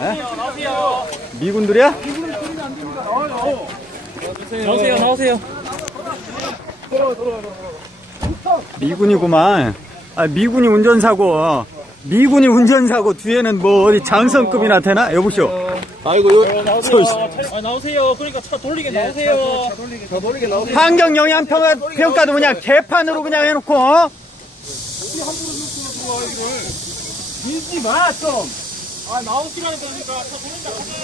나오세요. 미군들이야? 나오세요. 나오세요. 미군이구만. 아, 미군이 운전사고. 미군이 운전사고 뒤에는 뭐 어디 장성급이나 되나? 여보시오. 아이고, 요, 저, 아, 나오세요. 그러니까 차 돌리게 나오세요. 환경 영향 평가, 평가도 그냥 개판으로 그냥 해놓고, 어? 밀지 마, 좀. 아, 차 돌린다 하세요.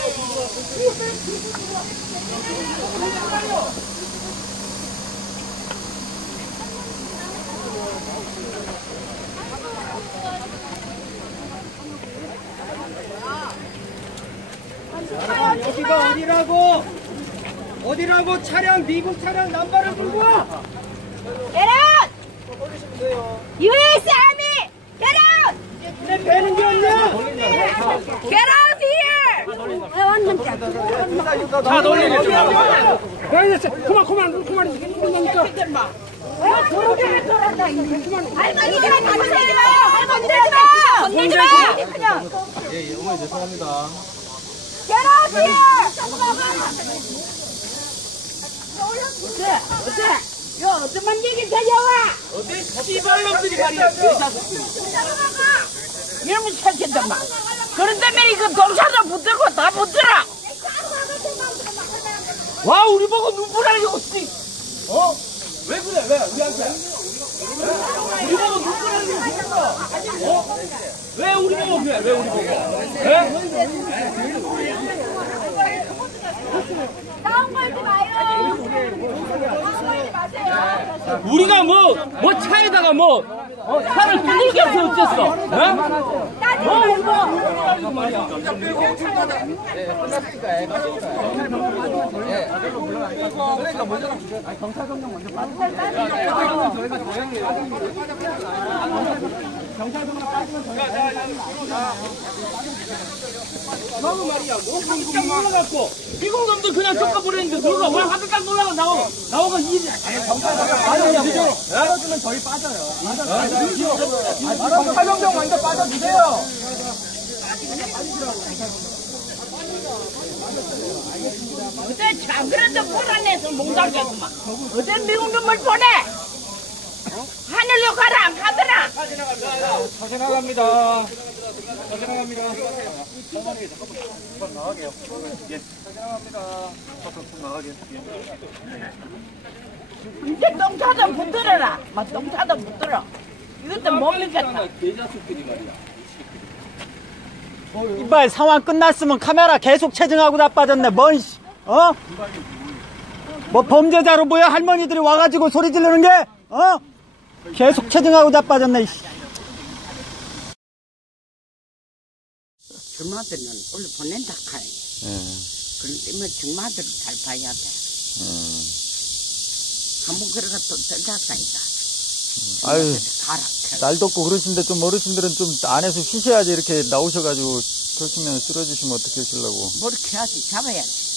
여기가 어디라고? 어디라고 차량 미국 차량 남발을 들고 와? Get out! U.S. Army! Get out! 내 배는 게 없냐? Get out here! 차 돌리게 좀 나오세요. 그만 그만 그만 그만니까 할머니들 돌아다 할머니들 건들지 마! 할머니들 건들지 마! 그냥 예, 어머니 죄송합니다. Get out here! 어때? 어때? 요 어떤 얘기 들려와? 어디 씨발놈들이 말이야. 이런 거 시켰단 말. 그런데 이그 동사도 붙들고 다 붙들어. 와, 우리 보고 눈물 흘리고 씨. 어? 왜 그래? 왜? 우리한테? 왜? 우리 보고 눈물 싶어? 어? 왜 우리 보고 그래? 왜 우리 보고? 왜? 싸움 걸지 마요. 싸움 걸지 마세요. 우리가 뭐, 뭐 차에다가 뭐, 어, 차를 뚫는 게 없어, 어쨌어? 어? 따지지 말고. 너무 말이야, 뭐 깜짝 놀라갖고, 미국 놈들 그냥 쫓아버리는데, 누가 왜 깜짝 놀라고 나오고, 나오고 이, 아니, 정찰 떨어지면 저희 빠져요. 정찰병정 먼저 빠져주세요. 어제 불안해서 못 살겠구만. 어제 미국 놈을 보내. 하늘로 가라 안 가더라. 차 지나갑니다. 차 지나갑니다. 이제 똥차도 붙들어라. 막 똥차도 붙들어. 이것도 못 믿겠다. 말이야. 이빨 상황 끝났으면 카메라 계속 체증하고 나빠졌네. 뭔, 씨, 어? 뭐 범죄자로 보여? 할머니들이 와가지고 소리 지르는 게? 어? 계속 체증하고 자빠졌네. 씨. 주마들은 원래 보낸다 카이. 그런 때문에 주마들을 잘 봐야 돼. 한번 그래가 또 들다가이다. 아유, 가라. 날 덥고 그러신데 좀 어르신들은 좀 안에서 쉬셔야지 이렇게 나오셔가지고 펼치면 쓰러지시면 어떻게 하시려고. 뭐 이렇게 해야지 잡아야지.